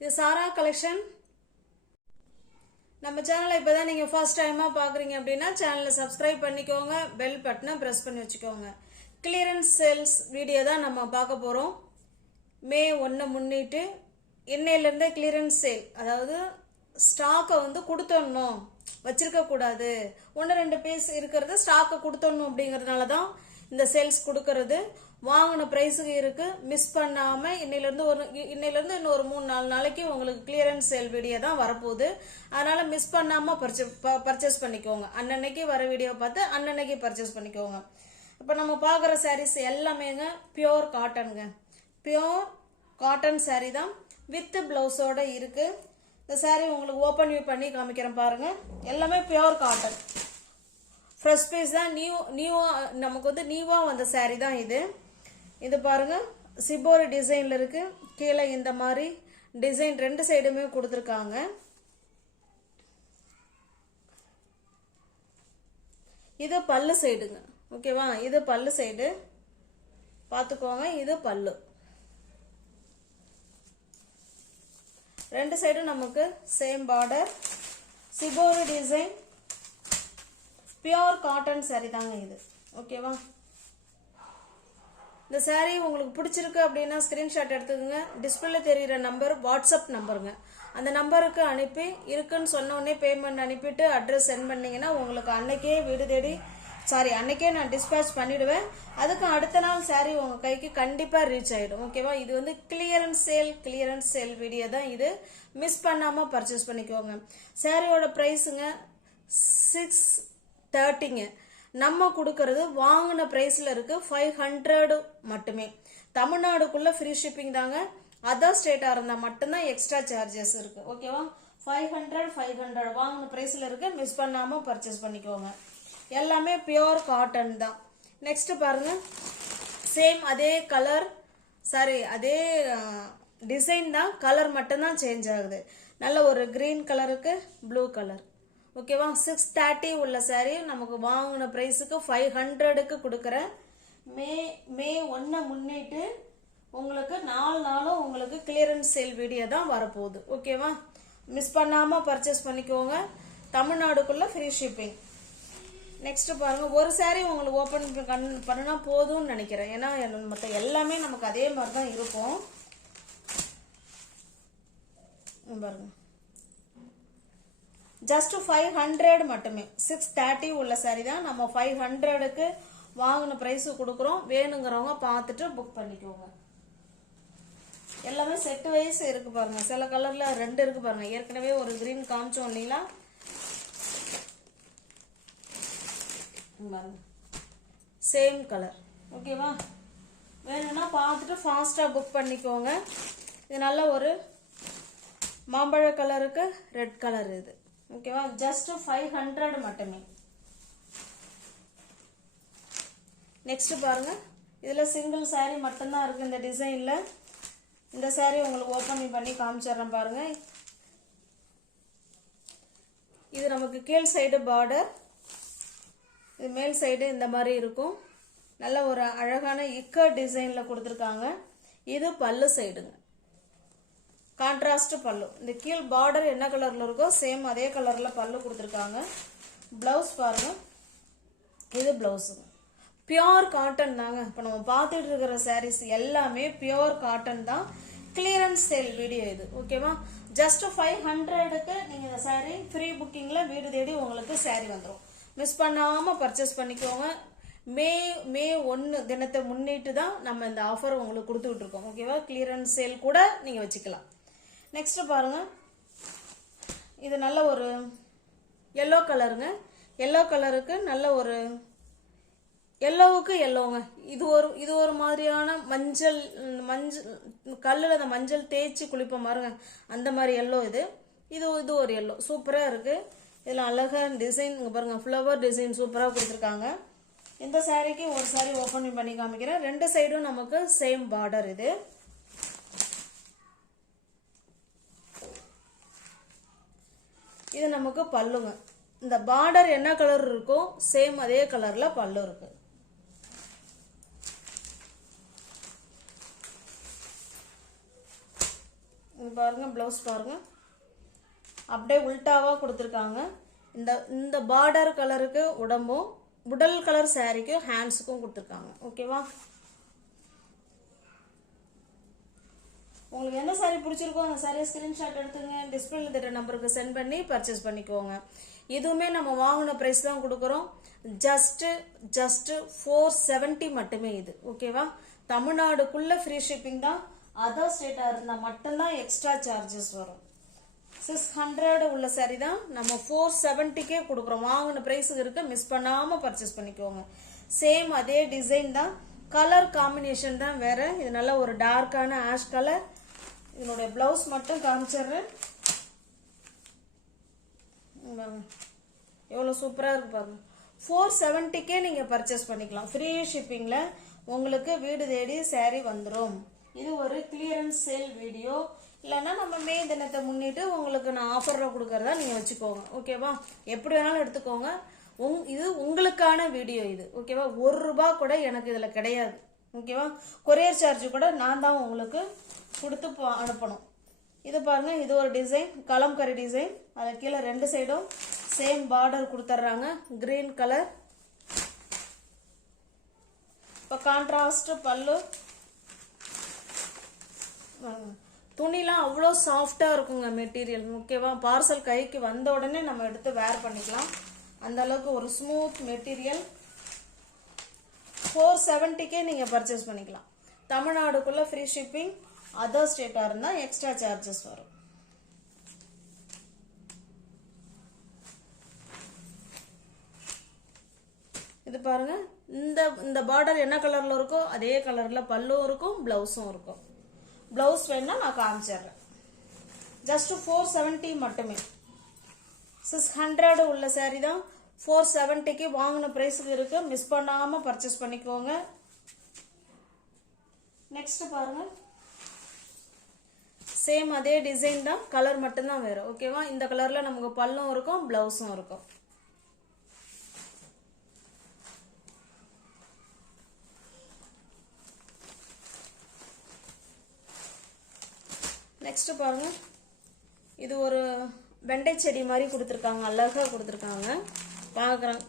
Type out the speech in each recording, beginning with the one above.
இது சாரா கலெக்ஷன். நம்ம சேனலை இப்பதான் நீங்க ஃபர்ஸ்ட் டைமா பாக்குறீங்க அப்படின்னா சேனலை சப்ஸ்கிரைப் பண்ணிக்கோங்க, பெல் பட்டனை பிரஸ் பண்ணி வச்சுக்கோங்க. கிளியரன்ஸ் சேல்ஸ் வீடியோ தான் நம்ம பார்க்க போறோம். மே 1 முன்னிட்டு இன்னையிலிருந்து கிளியரன்ஸ் சேல், அதாவது ஸ்டாக்கை வந்து கொடுத்துடணும், வச்சிருக்க கூடாது, 1-2 பீஸ் இருக்கிறது ஸ்டாக்கை கொடுத்துடணும் அப்படிங்கறதுனால தான் இந்த சேல்ஸ் கொடுக்கறது. வாங்கின பிரைஸுக்கு இருக்கு, மிஸ் பண்ணாம இன்னையிலிருந்து இன்னொரு 3-4 நாளைக்கு உங்களுக்கு கிளியரன்ஸ் சேல் வீடியோ தான் வரப்போகுது. அதனால மிஸ் பண்ணாம பர்ச்சேஸ் பண்ணிக்கோங்க. அன்னன்னைக்கு வர வீடியோ பார்த்து அன்னன்னைக்கு பர்ச்சேஸ் பண்ணிக்கோங்க. இப்போ நம்ம பார்க்குற சாரீஸ் எல்லாமேங்க பியோர் காட்டனுங்க. பியோர் காட்டன் சாரீ தான் வித் பிளவுஸோட இருக்கு. இந்த சாரீ உங்களுக்கு ஓப்பன் வியூ பண்ணி காமிக்கிறேன் பாருங்க. எல்லாமே பியோர் காட்டன், ஃப்ரெஷ் பீஸ் தான். நமக்கு வந்து நியூவா வந்த சாரீ தான் இது. இது பாருங்க, சிபோரி டிசைன்ல இருக்கு. கீழே இந்த மாதிரி டிசைன் 2 சைடுமே கொடுத்துருக்காங்க. இது பல்லு சைடுங்க, ஓகேவா? இது பல்லு சைடு பார்த்துக்கோங்க. இது பல்லு. 2 சைடும் நமக்கு same border, shibori design, pure cotton sorry தாங்க இது, ஓகேவா? இந்த சாரீ உங்களுக்கு பிடிச்சிருக்கு அப்படின்னா ஸ்கிரீன்ஷாட் எடுத்துக்கோங்க. டிஸ்பிளேல தெரியுற நம்பர் வாட்ஸ்அப் நம்பருங்க. அந்த நம்பருக்கு அனுப்பி இருக்குன்னு சொன்ன உடனே பேமெண்ட் அனுப்பிட்டு அட்ரஸ் சென்ட் பண்ணீங்கன்னா உங்களுக்கு அன்னைக்கே வீடு தேடி அன்னைக்கே நான் டிஸ்பேச் பண்ணிடுவேன். அதுக்கு அடுத்த நாள் சாரீ உங்க கைக்கு கண்டிப்பா ரீச் ஆயிடும், ஓகேவா? இது வந்து கிளியரன்ஸ் சேல் வீடியோ தான் இது. மிஸ் பண்ணாம பர்ச்சேஸ் பண்ணிக்கோங்க. சாரியோட பிரைஸுங்க 630ங்க. நம்ம கொடுக்கறது வாங்கின பிரைஸ்ல இருக்கு 500 மட்டுமே. தமிழ்நாடுக்குள்ள ஃப்ரீ ஷிப்பிங் தாங்க. அதர் ஸ்டேட்டா இருந்தா மட்டும்தான் எக்ஸ்ட்ரா சார்ஜஸ் இருக்கு, ஓகேவா? 500 வாங்கின பிரைஸ்ல இருக்கு. மிஸ் பண்ணாம பர்ச்சேஸ் பண்ணிக்கோங்க. எல்லாமே பியோர் காட்டன் தான். நெக்ஸ்ட் பாருங்க, சேம் அதே கலர், அதே டிசைன் தான், கலர் மட்டும்தான் சேஞ்ச் ஆகுது. நல்ல ஒரு கிரீன் கலருக்கு ப்ளூ கலர், ஓகேவா? 630 உள்ள சாரி நமக்கு வாங்கின பிரைஸுக்கு 500க்கு கொடுக்குறேன். மே 1 முன்னிட்டு உங்களுக்கு 4 நாளும் உங்களுக்கு கிளியரன்ஸ் சேல் வீடியோ தான் வரப்போகுது, ஓகேவா? மிஸ் பண்ணாம பர்ச்சேஸ் பண்ணிக்கோங்க. தமிழ்நாடுக்குள்ள ஃப்ரீ ஷிப்பிங். நெக்ஸ்ட் பாருங்க, ஒரு சாரி உங்களுக்கு ஓபன் பண்ணா போதும்னு நினைக்கிறேன். ஏன்னா மற்ற எல்லாமே நமக்கு அதே மாதிரி தான் இருக்கும். பாருங்க, ஜஸ்ட் 500 மட்டுமே. 630 உள்ள சாரி தான் நம்ம 500க்கு வாங்கின பிரைஸ் கொடுக்குறோம். வேணுங்கிறவங்க பார்த்துட்டு புக் பண்ணிக்கோங்க. எல்லாமே செட் வைஸ் இருக்கு பாருங்க. சில கலர்ல 2 இருக்கு பாருங்க. ஏற்கனவே ஒரு கிரீன் காமிச்சோம் இல்லைங்களா, சேம் கலர், ஓகேவா? வேணும்னா பார்த்துட்டு ஃபாஸ்டா புக் பண்ணிக்கோங்க. இது நல்ல ஒரு மாம்பழ கலருக்கு ரெட் கலர் இது, ஓகேவா? ஜஸ்ட் 500 மட்டுமே. நெக்ஸ்ட் பாருங்க, இதுல சிங்கிள் சாரி மட்டும்தான் இருக்கு இந்த டிசைன்ல. இந்த சாரி உங்களுக்கு ஓபன் பண்ணி காமிச்சிடுறேன் பாருங்க. இது நமக்கு கீழ் சைடு பார்டர், இது மேல் சைடு இந்த மாதிரி இருக்கும். நல்ல ஒரு அழகான இக்கர் டிசைன்ல கொடுத்துருக்காங்க. இது பல்லு சைடுங்க, கான்ட்ராஸ்ட் பல்லு. இந்த கீழ் பார்டர் என்ன கலர்ல இருக்கோ சேம் அதே கலர்ல பல்லு கொடுத்துருக்காங்க. பிளவுஸ் பாருங்க, இது பிளவுஸுங்க. பியோர் காட்டன் தாங்க. இப்போ நம்ம பார்த்துட்டு இருக்கிற சாரீஸ் எல்லாமே பியோர் காட்டன் தான். கிளியரன்ஸ் சேல் வீடியோ இது, ஓகேவா? ஜஸ்ட் 500க்கு நீங்க இந்த சாரீ ஃப்ரீ புக்கிங்ல வீடு தேடி உங்களுக்கு சாரீ வந்துடும். மிஸ் பண்ணாம பர்ச்சேஸ் பண்ணிக்கோங்க. மே 1 தினத்தை முன்னிட்டு தான் நம்ம இந்த ஆஃபர் உங்களுக்கு கொடுத்துட்டு இருக்கோம், ஓகேவா? கிளியரன்ஸ் சேல் கூட நீங்க வச்சுக்கலாம். நெக்ஸ்ட் பாருங்க, இது நல்ல ஒரு எல்லோ கலருங்க. எல்லோ கலருக்கு நல்ல ஒரு எல்லோவுக்கு எல்லோங்க. இது ஒரு மாதிரியான மஞ்சள் கல்லுல அந்த மஞ்சள் தேய்ச்சி குளிப்ப பாருங்க, அந்த மாதிரி எல்லோ இது. இது ஒரு எல்லோ சூப்பரா இருக்கு. இதுல அழகா டிசைன் பாருங்க, ஃப்ளவர் டிசைன் சூப்பரா கொடுத்துருக்காங்க. இந்த சாரிக்கு ஒரு சாரி ஓபன் பண்ணி காமிக்கிறேன். 2 சைடும் நமக்கு சேம் பார்டர். இது நமக்கு பல்லுங்க. இந்த பார்டர் என்ன கலர் இருக்கோ சேம் அதே கலர்ல பல்லு இருக்கு. பாருங்க ப்ளவுஸ் பாருங்க அப்படியே உல்டாவாக கொடுத்துருக்காங்க. இந்த பார்டர் கலருக்கு உடம்பும் உடல் கலர் சாரிக்கும் ஹேண்ட்ஸுக்கும் கொடுத்துருக்காங்க. ஓகேவா? உங்களுக்கு எந்த சாரி பிடிச்சிருக்கோ அந்த சாரியை ஸ்கிரீன்ஷாட் எடுத்துங்க, டிஸ்பிளேல தெரியுற நம்பருக்கு சென்ட் பண்ணி பர்ச்சேஸ் பண்ணிக்கோங்க. இதுவுமே நம்ம வாங்கின ப்ரைஸ் தான் கொடுக்குறோம். ஜஸ்ட் 470 மட்டுமே இது. ஓகேவா? தமிழ்நாடுக்குள்ள ஃப்ரீ ஷிப்பிங் தான். அதர் ஸ்டேட்டாக இருந்தால் மட்டும்தான் எக்ஸ்ட்ரா சார்ஜஸ் வரும். 600 உள்ள சாரி தான் நம்ம 470க்கே கொடுக்குறோம். வாங்கின ப்ரைஸுக்கு இருக்கு, மிஸ் பண்ணாமல் பர்ச்சேஸ் பண்ணிக்கோங்க. சேம் அதே டிசைன் தான், கலர் காம்பினேஷன் தான் வேற. இது நல்ல ஒரு டார்க்கான ஆஷ் கலர். இதனுடைய பிளவுஸ் மட்டும் காமிச்சிடுறேன். எவ்வளோ சூப்பராக இருக்கு பாருங்க. 470க்கே நீங்கள் பர்ச்சேஸ் பண்ணிக்கலாம். ஃப்ரீ ஷிப்பிங்கில் உங்களுக்கு வீடு தேடி சாரி வந்துடும். இது ஒரு கிளியரன்ஸ் சேல் வீடியோ. இல்லைன்னா நம்ம மே தினத்தை முன்னிட்டு உங்களுக்கு நான் ஆஃபரில் கொடுக்கறதா நீங்கள் வச்சுக்கோங்க. ஓகேவா? எப்படி வேணாலும் எடுத்துக்கோங்க. இது உங்களுக்கான வீடியோ இது. ஓகேவா? ₹1 கூட எனக்கு இதில் கிடையாது. ஓகேவா? கொரியர் சார்ஜ் கூட நான் தான் உங்களுக்கு கொடுத்து அனுப்பணும். இது பாருங்க, இது ஒரு டிசைன், கலம்கரி டிசைன். அது கீழே 2 சைடும் சேம் பார்டர் கொடுத்துட்றாங்க, கிரீன் கலர். இப்போ கான்ட்ராஸ்ட் பல்லு. துணிலாம் அவ்வளோ சாஃப்டாக இருக்குங்க மெட்டீரியல். ஓகேவா? பார்சல் கைக்கு வந்த உடனே நம்ம எடுத்து வேர் பண்ணிக்கலாம். அந்த அளவுக்கு ஒரு ஸ்மூத் மெட்டீரியல். 470க்கே நீங்கள் பர்ச்சேஸ் பண்ணிக்கலாம். தமிழ்நாடுக்குள்ள ஃப்ரீ ஷிப்பிங். அதர் ஸ்டேட்டாக இருந்தால் எக்ஸ்ட்ரா சார்ஜஸ் வரும். இது பாருங்க, இந்த பார்டர் என்ன கலர்ல இருக்கோ அதே கலர்ல பல்லும் இருக்கும், பிளவுஸும் இருக்கும். பிளவுஸ் வேணா நான் காமிச்சிடுறேன். ஜஸ்ட் 470 மட்டுமே. 600 உள்ள சாரி தான் 470க்கு வாங்கின பிரைஸுக்கு இருக்கு. மிஸ் பண்ணாம பர்ச்சேஸ் பண்ணிக்கோங்க. நெக்ஸ்ட் பாருங்க, சேம் அதே டிசைன் தான், கலர் மட்டும்தான் வேற. ஓகேவா? இந்த கலர்ல நமக்கு பல்லும் இருக்கும், பிளவுஸும் இருக்கும். நெக்ஸ்ட் பாருங்க, இது ஒரு வெண்டை செடி மாதிரி கொடுத்துருக்காங்க, அழகா கொடுத்துருக்காங்க.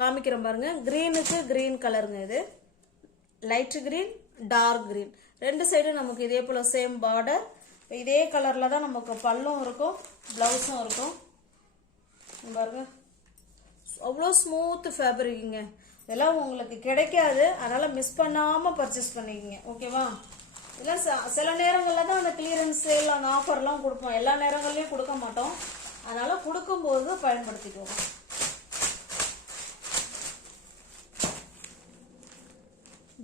காமிக்கிறேன் பாருங்க. கிரீனுக்கு கிரீன் கலருங்க. இது லைட் கிரீன், டார்க் கிரீன், 2 சைடும் நமக்கு இதே போல சேம் பார்டர். இதே கலர்ல தான் நமக்கு பல்லும் இருக்கும், பிளவுஸும் இருக்கும். பாருங்க, அவ்வளோ ஸ்மூத் ஃபேப்ரிக்குங்க. இதெல்லாம் உங்களுக்கு கிடைக்காது, அதனால மிஸ் பண்ணாம பர்ச்சேஸ் பண்ணிக்கங்க. ஓகேவா? இதெல்லாம் சில நேரங்களில் தான் அந்த கிளியரன்ஸ் சேல், அந்த ஆஃபர்லாம் கொடுப்போம். எல்லா நேரங்கள்லையும் கொடுக்க மாட்டோம். அதனால கொடுக்கும்போது பயன்படுத்திக்கோங்க.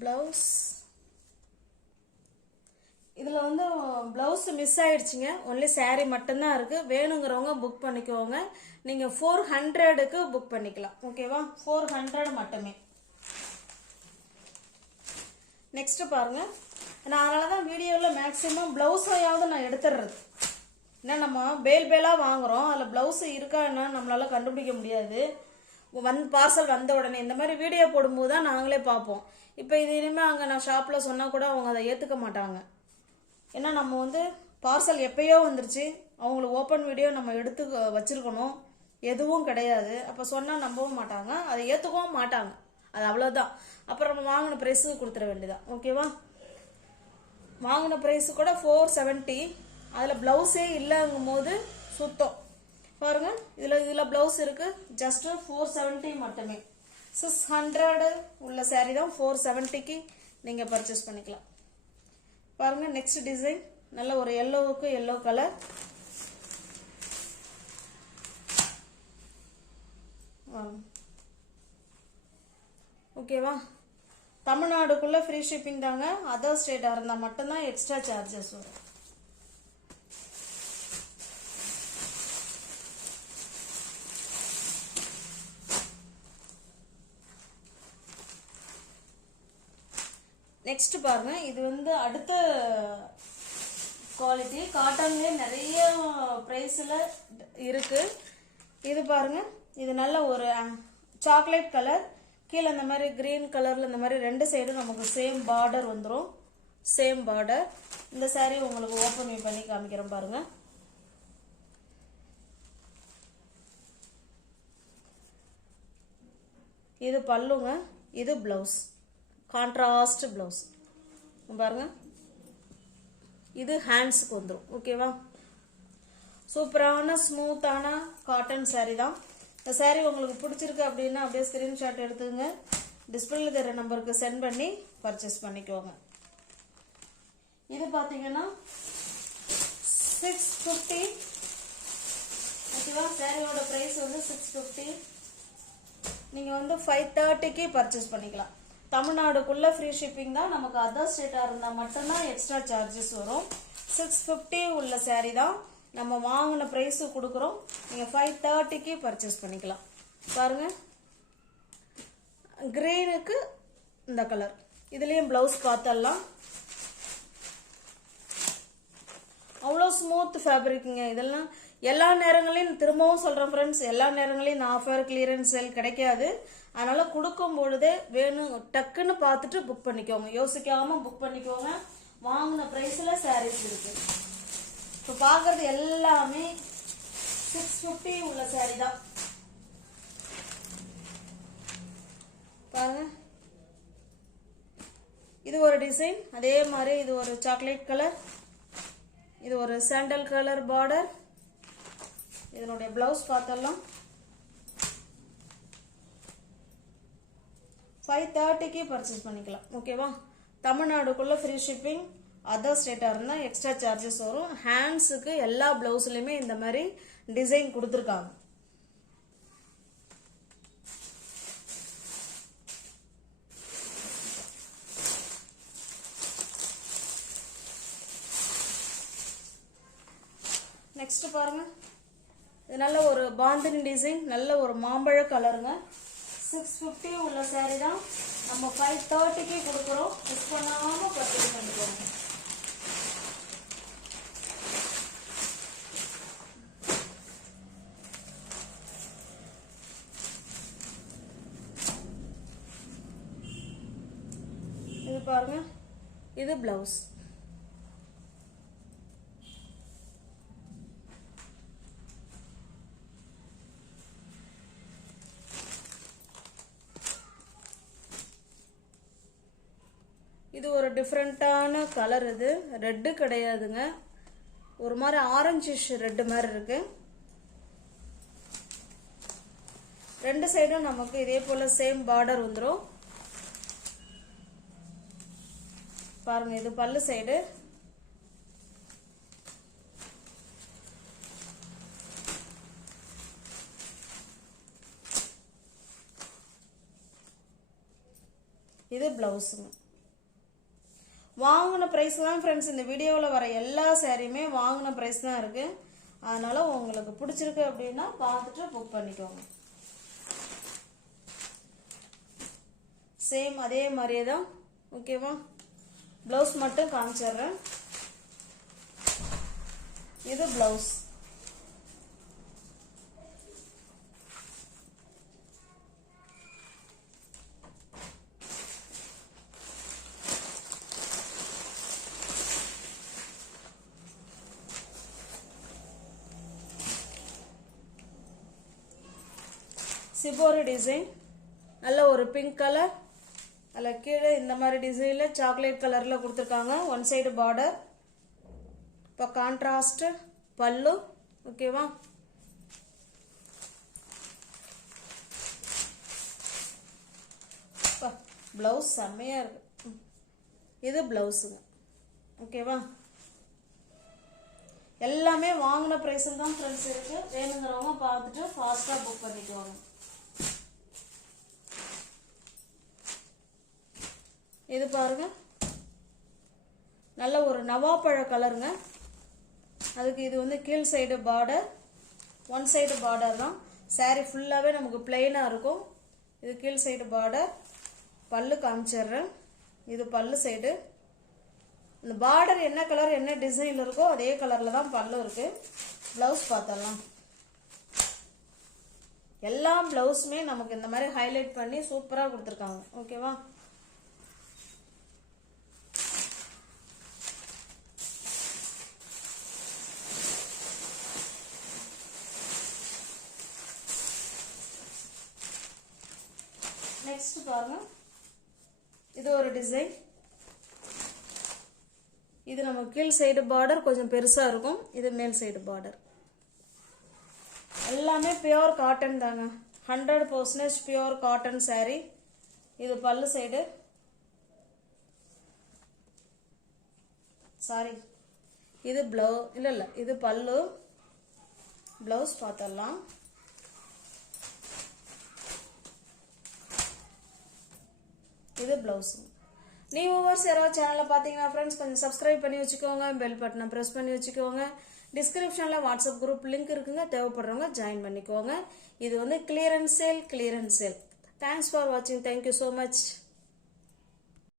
பிளவுஸ் இதில் வந்து பிளவுஸ் மிஸ் ஆயிடுச்சுங்க. ஒன்லி சாரீ மட்டும்தான் இருக்கு. வேணுங்கிறவங்க புக் பண்ணிக்கோங்க. நீங்கள் 400க்கு புக் பண்ணிக்கலாம். ஓகேவா? 400 மட்டுமே. நெக்ஸ்ட் பாருங்க, நான் அதனால தான் வீடியோவில் மேக்ஸிமம் ப்ளவுஸையாவது நான் எடுத்துடுறது. ஏன்னா நம்ம பேலாக வாங்குகிறோம், அதில் ப்ளவுஸு இருக்கா என்ன நம்மளால கண்டுபிடிக்க முடியாது. பார்சல் வந்த உடனே இந்த மாதிரி வீடியோ போடும்போது தான் நாங்களே பார்ப்போம். இப்போ இது இனிமேல் அங்கே நான் ஷாப்பில் சொன்னால் கூட அவங்க அதை ஏற்றுக்க மாட்டாங்க. ஏன்னா நம்ம வந்து பார்சல் எப்பயோ வந்துருச்சு, அவங்களுக்கு ஓப்பன் வீடியோ நம்ம எடுத்து வச்சுருக்கணும், எதுவும் கிடையாது. அப்போ சொன்னால் நம்பவும் மாட்டாங்க, அதை ஏற்றுக்கவும் மாட்டாங்க. அது அவ்வளோதான். அப்புறம் நம்ம வாங்கின ப்ரைஸுக்கு கொடுத்துட வேண்டியதான். ஓகேவா? வாங்கின ப்ரைஸு கூட 470, அதில் ப்ளவுஸே இல்லைங்கும் போது சுத்தம். பாருங்க, இதில் ப்ளவுஸ் இருக்கு. ஜஸ்ட் 470 மட்டுமே. 600 உள்ள சாரி தான் 470க்கு நீங்கள் பர்ச்சேஸ் பண்ணிக்கலாம். பாருங்க, நெக்ஸ்ட் டிசைன் நல்ல ஒரு எல்லோவுக்கு எல்லோ கலர். ஓகேவா? தமிழ்நாடுக்குள்ள ஃப்ரீ ஷிப்பிங் தாங்க. அதர் ஸ்டேட்டாக இருந்தால் மட்டும்தான் எக்ஸ்ட்ரா சார்ஜஸ் வரும். நெக்ஸ்ட் பாருங்க, இது வந்து அடுத்த குவாலிட்டி. காட்டன்லேயே நிறைய ப்ரைஸில் இருக்கு. இது பாருங்க, இது நல்ல ஒரு சாக்லேட் கலர். கீழே இந்த மாதிரி கிரீன் கலரில் இந்த மாதிரி 2 சைடும் நமக்கு சேம் பார்டர் வந்துடும். Same border. இந்த சாரீ உங்களுக்கு ஓப்பன் பண்ணி காமிக்கிறேன் பாருங்க. இது பல்லுங்க, இது ப்ளவுஸ், கான்ட்ராஸ்ட் ப்ளவுஸ் பாருங்க. இது ஹேண்ட்ஸுக்கு வந்துடும். ஓகேவா? சூப்பரான ஸ்மூத்தான காட்டன் saree தான். இந்த saree உங்களுக்கு பிடிச்சிருக்கு அப்படின்னா அப்படியே ஸ்கிரீன்ஷாட் எடுத்துங்க, டிஸ்பிளேல தர நம்பருக்கு சென்ட் பண்ணி பர்ச்சேஸ் பண்ணிக்கோங்க. இது பார்த்தீங்கன்னா 650. ஓகேவா? சாரியோட ப்ரைஸ் வந்து 650. நீங்கள் வந்து 530க்கு பர்ச்சேஸ் பண்ணிக்கலாம். தமிழ்நாடுக்குள்ளே ஃப்ரீ ஷிப்பிங் தான். நமக்கு அதர் ஸ்டேட்டாக இருந்தால் மட்டும்தான் எக்ஸ்ட்ரா சார்ஜஸ் வரும். 650 உள்ள சாரீ தான் நம்ம வாங்கின ப்ரைஸு கொடுக்குறோம். நீங்கள் 530க்கு பர்ச்சேஸ் பண்ணிக்கலாம். பாருங்கள், கிரீனுக்கு இந்த கலர். இதுலேயும் ப்ளவுஸ் பார்த்தரலாம். அவ்வளோ ஸ்மூத் ஃபேப்ரிக்குங்க. இதெல்லாம் எல்லா நேரங்களையும் திரும்பவும் சொல்கிறேன் ஃப்ரெண்ட்ஸ், எல்லா நேரங்களையும் ஆஃபர் கிளியரன்ஸ் சேல் கிடைக்காது. அதனால் கொடுக்கும் பொழுதே வேணும் டக்குன்னு பார்த்துட்டு புக் பண்ணிக்கோங்க, யோசிக்காமல் புக் பண்ணிக்கோங்க. வாங்கின ப்ரைஸில் சாரீஸ் இருக்குது. இப்போ பார்க்குறது எல்லாமே 650 உள்ள சாரீ தான். பாருங்க, இது ஒரு டிசைன். அதே மாதிரி இது ஒரு சாக்லேட் கலர், இது ஒரு சாண்டல் கலர் பார்டர். இதனுடைய பிளவுஸ் பார்த்தலாம். 530க்கு பர்ச்சேஸ் பண்ணிக்கலாம். ஓகேவா? தமிழ்நாடுக்குள்ள ஃப்ரீ ஷிப்பிங், அதர் ஸ்டேட்டாக இருந்தால் எக்ஸ்ட்ரா சார்ஜஸ் வரும். ஹேண்ட்ஸுக்கு எல்லா பிளவுஸ்லையுமே இந்த மாதிரி டிசைன் கொடுத்துருக்காங்க. நெக்ஸ்ட் பாருங்க, இது நல்ல ஒரு பாந்தினி டிசைன், நல்ல ஒரு மாம்பழ கலருங்க. 650 உள்ள சாரீ தான் நம்ம 530க்கு கொடுக்குறோம். மிஸ் பண்ணாமல் பர்ச்சேஸ் பண்ணிக்கோங்க. இது பாருங்க, இது பிளவுஸ். இது ஒரு டிஃப்ரெண்ட்டான கலர். இது ரெட்டு கிடையாதுங்க, ஒரு மாதிரி ஆரஞ்சிஷ் ரெட்டு மாதிரி இருக்கு. ரெண்டு சைடும் நமக்கு இதே போல சேம் பார்டர் வந்துடும். பாருங்க, இது பல்லு சைடு. இது பிளவுஸுங்க. வாங்கின ப்ரைஸ் தான் ஃப்ரெண்ட்ஸ். இந்த வீடியோவில் வர எல்லா சாரியுமே வாங்கின ப்ரைஸ் தான் இருக்குது. அதனால் உங்களுக்கு பிடிச்சிருக்கு அப்படின்னா பார்த்துட்டு புக் பண்ணிக்கோங்க. சேம் அதே மாதிரியே தான். ஓகேவா? ப்ளவுஸ் மட்டும் காமிச்சிடுறேன். இது ப்ளவுஸ். சிபோரி டிசைன், நல்ல ஒரு பிங்க் கலர். அதில் கீழே இந்த மாதிரி டிசைனில் சாக்லேட் கலரில் கொடுத்துருக்காங்க. One side border. இப்போ கான்ட்ராஸ்ட் பல்லு. ஓகேவா? இப்போ ப்ளவுஸ் செம்மையாக இருக்கு. இது ப்ளவுஸுங்க. ஓகேவா? எல்லாமே வாங்கின ப்ரைஸில் தான் ஃப்ரெண்ட்ஸ் இருக்குது. வேணுங்கிறவங்க பார்த்துட்டு ஃபாஸ்ட்டாக புக் பண்ணிக்குவாங்க. இது பாருங்க, நல்ல ஒரு நவாப்பழ கலருங்க. அதுக்கு இது வந்து கீழ் side border, one side border தான். சாரீ ஃபுல்லாகவே நமக்கு பிளெயினாக இருக்கும். இது கீழ் சைடு பார்டர். பல்லு காமிச்சிடுறேன். இது பல்லு சைடு. இந்த பார்டர் என்ன கலர் என்ன டிசைன் இருக்கோ அதே கலரில் தான் பல்லு இருக்கு. ப்ளவுஸ் பார்த்தலாம். எல்லா ப்ளவுஸுமே நமக்கு இந்த மாதிரி ஹைலைட் பண்ணி சூப்பராக கொடுத்துருக்காங்க. ஓகேவா? நெக்ஸ்ட் பாருங்க, இது ஒரு டிசைன். இது நம்ம கீழ் சைடு பார்டர் கொஞ்சம் பெருசா இருக்கும், இது மேல் சைடு பார்டர். எல்லாமே பியோர் காட்டன் தாங்க, 100% பியோர் காட்டன் saree. இது பல்லு சைடு, சாரி இது இல்ல இது பல்லு. பிளவுஸ் பார்த்தலாம். இது பிளவுஸ். நியூ வியூவர்ஸ் யாராவது சேனலை பார்த்தீங்கன்னா ஃப்ரெண்ட்ஸ் கொஞ்சம் சப்ஸ்கிரைப் பண்ணி வச்சுக்கோங்க, பெல் பட்டனை ப்ரெஸ் பண்ணி வச்சுக்கோங்க. டிஸ்கிரிப்ஷனில் வாட்ஸ்அப் குரூப் லிங்க் இருக்குங்க, தேவைப்படுறவங்க ஜாயின் பண்ணிக்கோங்க. இது வந்து கிளியரன்ஸ் சேல். தேங்க்ஸ் ஃபார் வாட்சிங். Thank you so much.